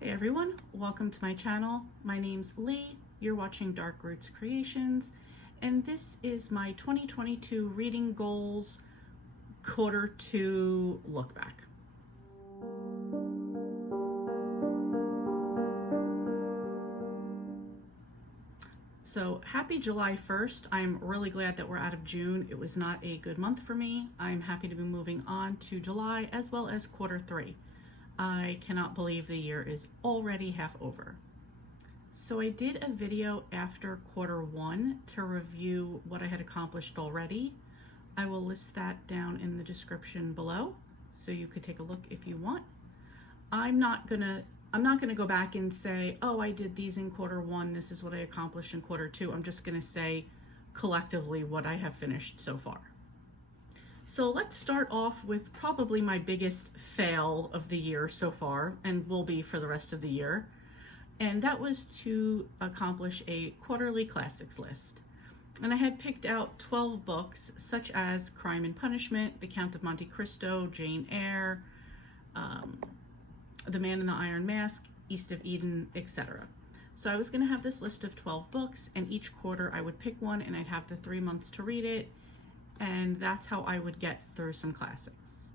Hey everyone, welcome to my channel. My name's Lee, you're watching Dark Roots Creations, and this is my 2022 reading goals quarter two look back. So happy July 1st. I'm really glad that we're out of June. It was not a good month for me. I'm happy to be moving on to July as well as quarter three. I cannot believe the year is already half over. So I did a video after quarter one to review what I had accomplished already. I will list that down in the description below so you could take a look if you want. I'm not gonna go back and say, oh, I did these in quarter one, this is what I accomplished in quarter two. I'm just gonna say collectively what I have finished so far. So let's start off with probably my biggest fail of the year so far, and will be for the rest of the year. And that was to accomplish a quarterly classics list. And I had picked out 12 books, such as Crime and Punishment, The Count of Monte Cristo, Jane Eyre, The Man in the Iron Mask, East of Eden, etc. So I was going to have this list of 12 books, and each quarter I would pick one and I'd have the 3 months to read it. And that's how I would get through some classics.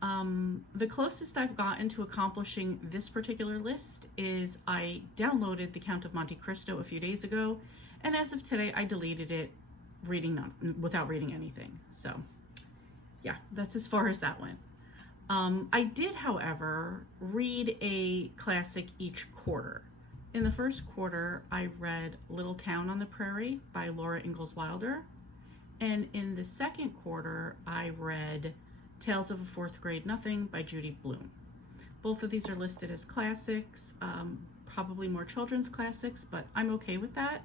The closest I've gotten to accomplishing this particular list is I downloaded The Count of Monte Cristo a few days ago, and as of today I deleted it without reading anything. So yeah, that's as far as that went. I did, however, read a classic each quarter. In the first quarter, I read Little Town on the Prairie by Laura Ingalls Wilder. And in the second quarter, I read Tales of a Fourth Grade Nothing by Judy Blume. Both of these are listed as classics, probably more children's classics, but I'm okay with that.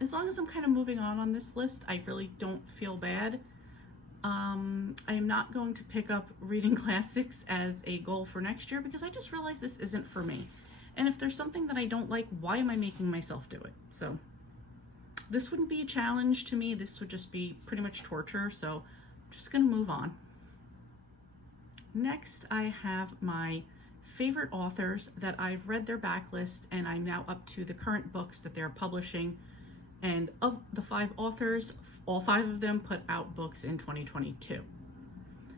As long as I'm kind of moving on this list, I really don't feel bad. I am not going to pick up reading classics as a goal for next year because I just realized this isn't for me. And if there's something that I don't like, why am I making myself do it? So this wouldn't be a challenge to me. This would just be pretty much torture. So I'm just gonna move on. Next, I have my favorite authors that I've read their backlist, and I'm now up to the current books that they're publishing. And of the 5 authors, all 5 of them put out books in 2022.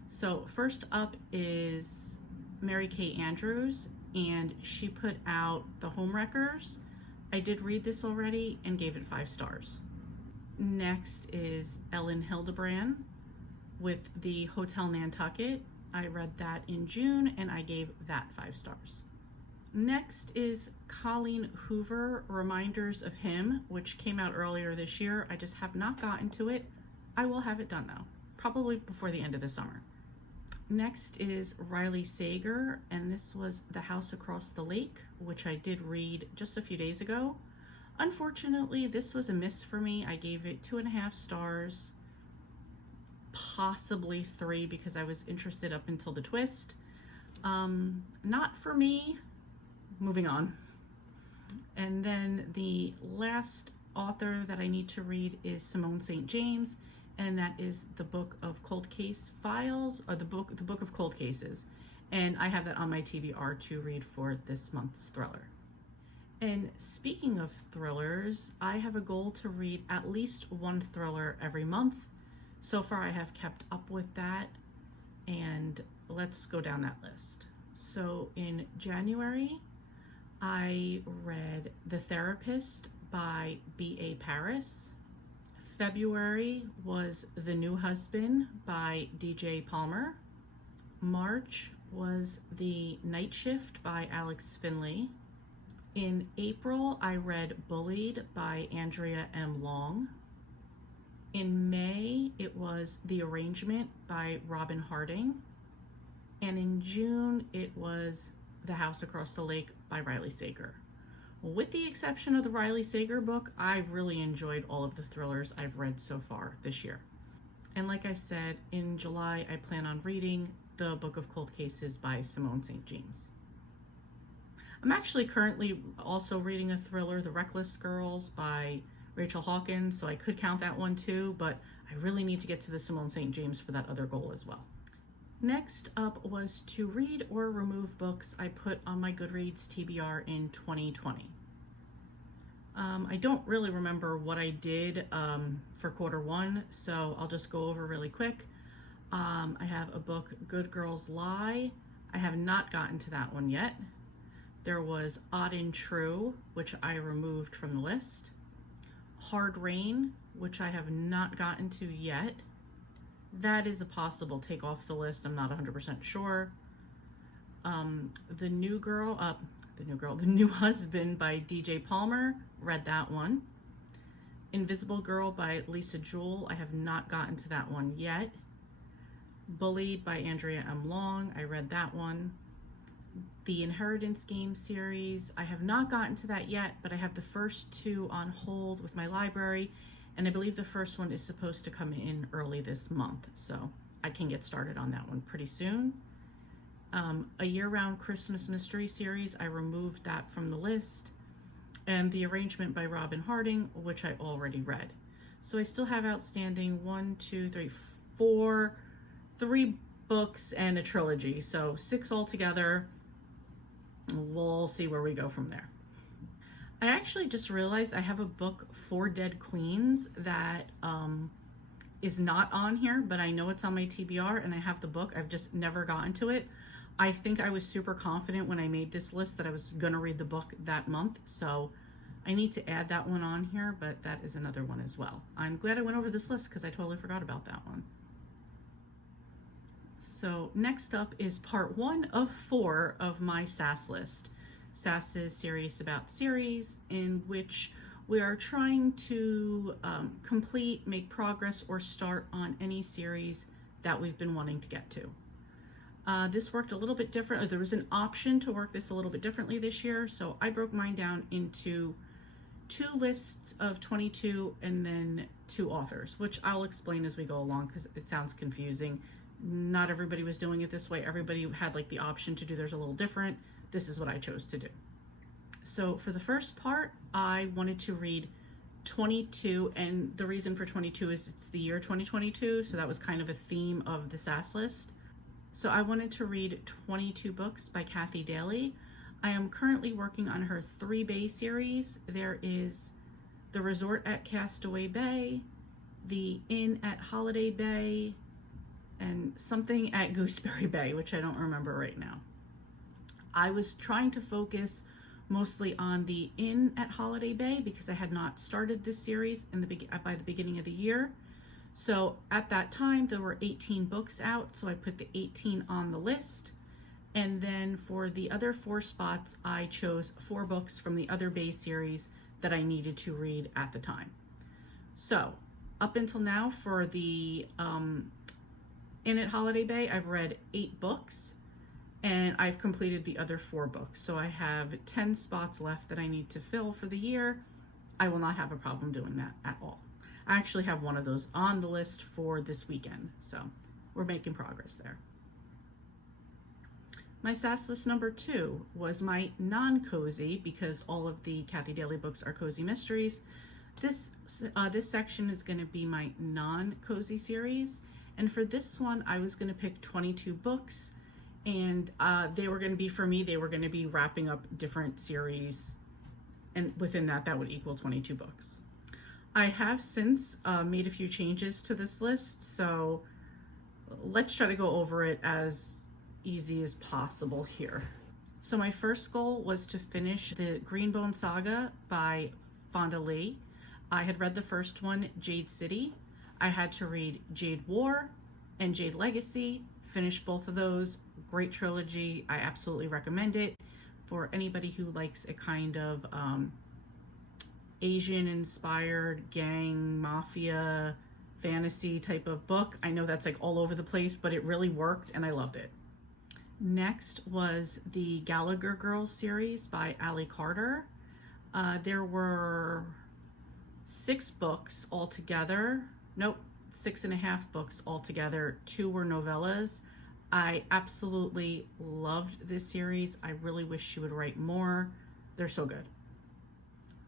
So first up is Mary Kay Andrews, and she put out The Homewreckers. I did read this already and gave it 5 stars. Next is Ellen Hildebrand with The Hotel Nantucket. I read that in June and I gave that 5 stars. Next is Colleen Hoover, Reminders of Him, which came out earlier this year. I just have not gotten to it. I will have it done though, probably before the end of the summer. Next is Riley Sager, and this was The House Across the Lake, which I did read just a few days ago. Unfortunately, this was a miss for me. I gave it 2.5 stars, possibly 3 because I was interested up until the twist. Not for me. Moving on. And then the last author that I need to read is Simone St. James, and that is the Book of Cold Case Files, or the book of Cold Cases. And I have that on my TBR to read for this month's thriller. And speaking of thrillers, I have a goal to read at least 1 thriller every month. So far I have kept up with that, and let's go down that list. So in January, I read The Therapist by B.A. Paris. February was The New Husband by D.J. Palmer. March was The Night Shift by Alex Finley. In April, I read Bullied by Andrea M. Long. In May, it was The Arrangement by Robin Harding. And in June, it was The House Across the Lake by Riley Sager. With the exception of the Riley Sager book, I really enjoyed all of the thrillers I've read so far this year. And like I said, in July, I plan on reading The Book of Cold Cases by Simone St. James. I'm actually currently also reading a thriller, The Reckless Girls by Rachel Hawkins, so I could count that one too, but I really need to get to the Simone St. James for that other goal as well. Next up was to read or remove books I put on my Goodreads TBR in 2020. I don't really remember what I did for quarter one, so I'll just go over really quick. I have a book, Good Girls Lie. I have not gotten to that one yet. There was Odd and True, which I removed from the list. Hard Rain, which I have not gotten to yet. That is a possible take off the list. I'm not 100% sure. The New Husband by DJ Palmer, read that one. Invisible Girl by Lisa Jewell, I have not gotten to that one yet. Bullied by Andrea M. Long, I read that one. The Inheritance Game series, I have not gotten to that yet, but I have the first two on hold with my library, and I believe the first one is supposed to come in early this month, so I can get started on that one pretty soon. A Year-Round Christmas Mystery series, I removed that from the list. And The Arrangement by Robin Harding, which I already read. So I still have outstanding 3 books and a trilogy. So 6 altogether. We'll see where we go from there. I actually just realized I have a book, For Dead Queens, that is not on here, but I know it's on my TBR and I have the book. I've just never gotten to it. I think I was super confident when I made this list that I was gonna read the book that month, so I need to add that one on here, but that is another one as well. I'm glad I went over this list because I totally forgot about that one. So next up is part 1 of 4 of my SAS list. SAS is Serious About series, in which we are trying to complete, make progress, or start on any series that we've been wanting to get to. This worked a little bit different, or there was an option to work this a little bit differently this year, so I broke mine down into 2 lists of 22 and then 2 authors, which I'll explain as we go along because it sounds confusing. Not everybody was doing it this way. Everybody had like the option to do theirs a little different. This is what I chose to do. So for the first part, I wanted to read 22, and the reason for 22 is it's the year 2022, so that was kind of a theme of the SAS list. So I wanted to read 22 books by Kathy Daly. I am currently working on her 3 Bay series. There is The Resort at Castaway Bay, The Inn at Holiday Bay, and something at Gooseberry Bay, which I don't remember right now. I was trying to focus mostly on The Inn at Holiday Bay because I had not started this series by the beginning of the year. So at that time, there were 18 books out, so I put the 18 on the list. And then for the other 4 spots, I chose 4 books from the other Bay series that I needed to read at the time. So up until now, for the Inn at Holiday Bay, I've read 8 books, and I've completed the other 4 books. So I have 10 spots left that I need to fill for the year. I will not have a problem doing that at all. I actually have one of those on the list for this weekend, so we're making progress there. My SAS list number 2 was my non-cozy, because all of the Kathy Daly books are cozy mysteries. This section is going to be my non-cozy series, and for this one I was going to pick 22 books, and they were going to be, for me, they were going to be wrapping up different series, and within that would equal 22 books. I have since made a few changes to this list, so let's try to go over it as easy as possible here. So my first goal was to finish the Greenbone Saga by Fonda Lee. I had read the first one, Jade City. I had to read Jade War and Jade Legacy, finish both of those. Great trilogy. I absolutely recommend it for anybody who likes a kind of Asian-inspired gang, mafia, fantasy type of book. I know that's like all over the place, but it really worked and I loved it. Next was the Gallagher Girls series by Ali Carter. There were 6 books altogether. Nope, 6.5 books altogether. 2 were novellas. I absolutely loved this series. I really wish she would write more. They're so good.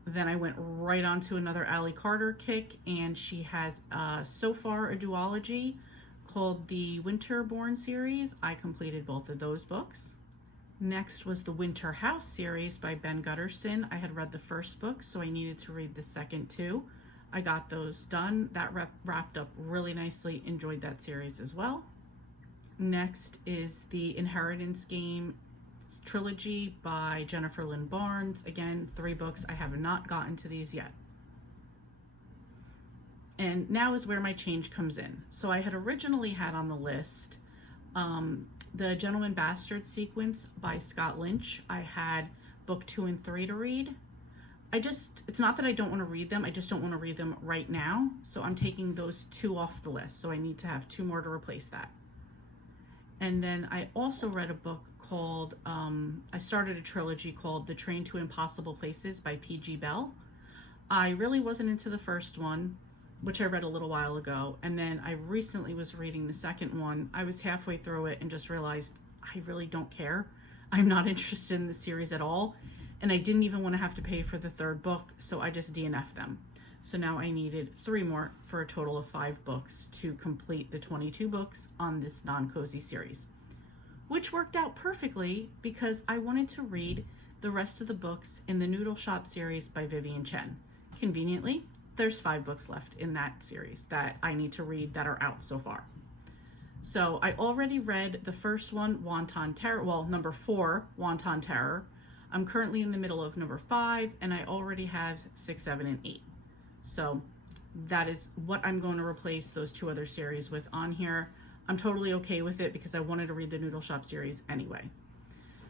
Then I went right on to another Ali Carter kick, and she has so far a duology called the Winterborn series. I completed both of those books. Next was the Winter House series by Ben Gutterson. I had read the first book, so I needed to read the second too. I got those done. That wrapped up really nicely. Enjoyed that series as well. Next is the Inheritance Game trilogy by Jennifer Lynn Barnes. Again, 3 books. I have not gotten to these yet. And now is where my change comes in. So I had originally had on the list the Gentleman Bastard sequence by Scott Lynch. I had book 2 and 3 to read. It's not that I don't want to read them, I just don't want to read them right now. So I'm taking those 2 off the list. So I need to have 2 more to replace that. And then I also read a book called, I started a trilogy called The Train to Impossible Places by P.G. Bell. I really wasn't into the first one, which I read a little while ago. And then I recently was reading the second one. I was halfway through it and just realized I really don't care. I'm not interested in the series at all. And I didn't even want to have to pay for the 3rd book, so I just DNF'd them. So now I needed 3 more for a total of 5 books to complete the 22 books on this NonCozy series, which worked out perfectly because I wanted to read the rest of the books in the Noodle Shop series by Vivian Chen. Conveniently, there's 5 books left in that series that I need to read that are out so far. So I already read the first one, Wonton Terror, well, number 4, Wonton Terror. I'm currently in the middle of number 5, and I already have 6, 7, and 8. So that is what I'm going to replace those 2 other series with on here. I'm totally okay with it because I wanted to read the Noodle Shop series anyway.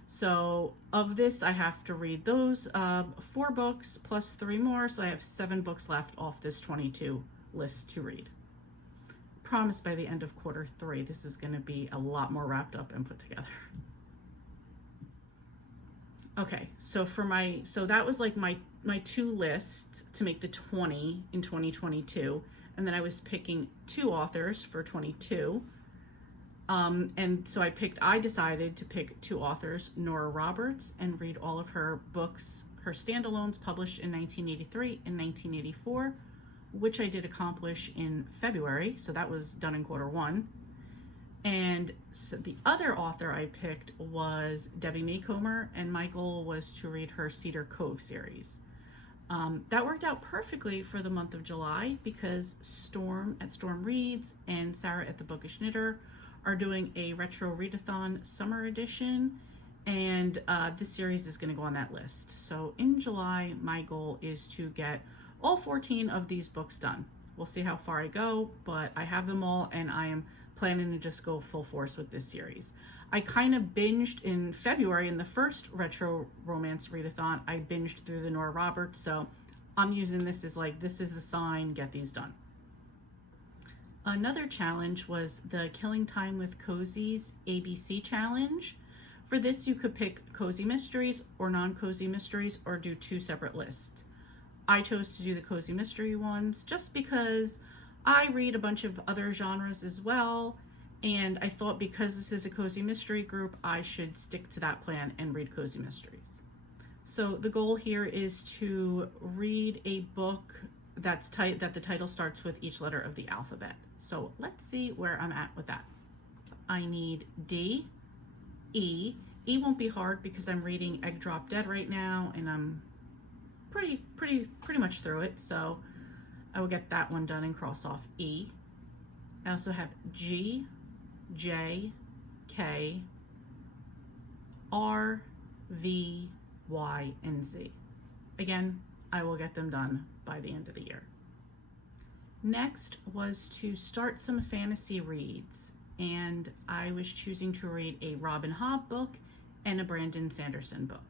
So of this, I have to read those 4 books plus 3 more, so I have 7 books left off this 22 list to read. Promise by the end of quarter 3, this is going to be a lot more wrapped up and put together. Okay, so so that was like my 2 lists to make the 20 in 2022, and then I was picking 2 authors for 22. And so I decided to pick 2 authors, Nora Roberts, and read all of her books, her standalones published in 1983 and 1984, which I did accomplish in February. So that was done in quarter 1. And so the other author I picked was Debbie Maycomer, and my goal was to read her Cedar Cove series. That worked out perfectly for the month of July because Storm at Storm Reads and Sarah at the Bookish Knitter are doing a retro readathon summer edition, and this series is going to go on that list. So in July, my goal is to get all 14 of these books done. We'll see how far I go, but I have them all, and I am planning to just go full force with this series. I kind of binged in February in the first retro romance readathon. I binged through the Nora Roberts, so I'm using this as like, this is the sign, get these done. Another challenge was the Killing Time with Cozy's ABC challenge. For this, you could pick cozy mysteries or non-cozy mysteries or do 2 separate lists. I chose to do the cozy mystery ones just because I read a bunch of other genres as well, and I thought because this is a cozy mystery group, I should stick to that plan and read cozy mysteries. So the goal here is to read a book that the title starts with each letter of the alphabet. So let's see where I'm at with that. I need D, E. E won't be hard because I'm reading Egg Drop Dead right now, and I'm pretty much through it. So I will get that one done and cross off E. I also have G, J, K, R, V, Y, and Z. Again, I will get them done by the end of the year. Next was to start some fantasy reads, and I was choosing to read a Robin Hobb book and a Brandon Sanderson book.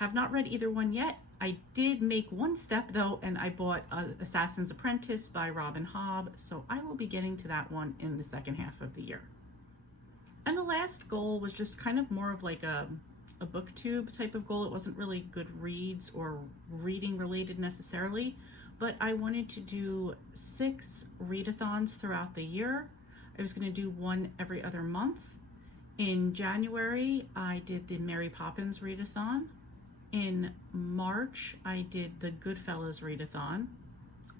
Have not read either one yet. I did make one step though, and I bought Assassin's Apprentice by Robin Hobb, so I will be getting to that one in the second half of the year. And the last goal was just kind of more of like a booktube type of goal. It wasn't really good reads or reading related necessarily, but I wanted to do 6 readathons throughout the year. I was going to do one every other month. In January, I did the Mary Poppins readathon. In March, I did the Goodfellas readathon.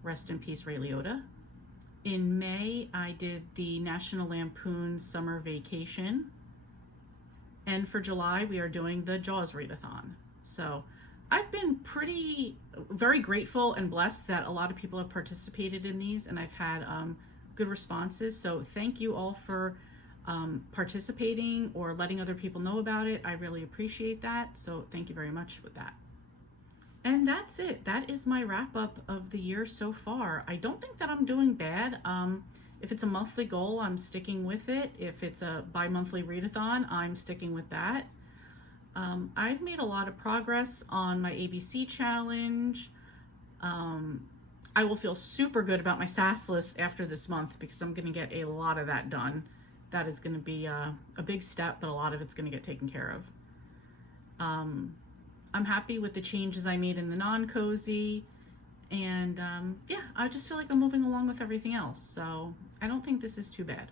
Rest in peace, Ray Liotta. In May, I did the National Lampoon Summer Vacation. And for July, we are doing the Jaws Readathon. So I've been very grateful and blessed that a lot of people have participated in these, and I've had good responses. So thank you all for participating or letting other people know about it. I really appreciate that. So thank you very much with that. And that's it. That is my wrap up of the year so far. I don't think that I'm doing bad. If it's a monthly goal, I'm sticking with it. If it's a bi-monthly readathon, I'm sticking with that. I've made a lot of progress on my ABC challenge. I will feel super good about my SAS list after this month because I'm going to get a lot of that done. That is going to be a big step, but a lot of it's going to get taken care of. I'm happy with the changes I made in the NonCozy, and yeah, I just feel like I'm moving along with everything else, so I don't think this is too bad.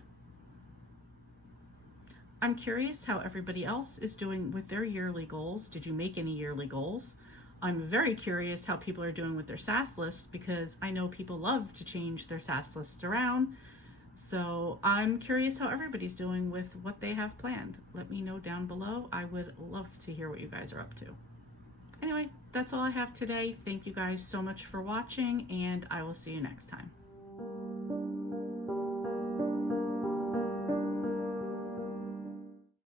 I'm curious how everybody else is doing with their yearly goals. Did you make any yearly goals? I'm very curious how people are doing with their SAS list because I know people love to change their SAS lists around. So I'm curious how everybody's doing with what they have planned. Let me know down below. I would love to hear what you guys are up to. Anyway, that's all I have today. Thank you guys so much for watching, and I will see you next time.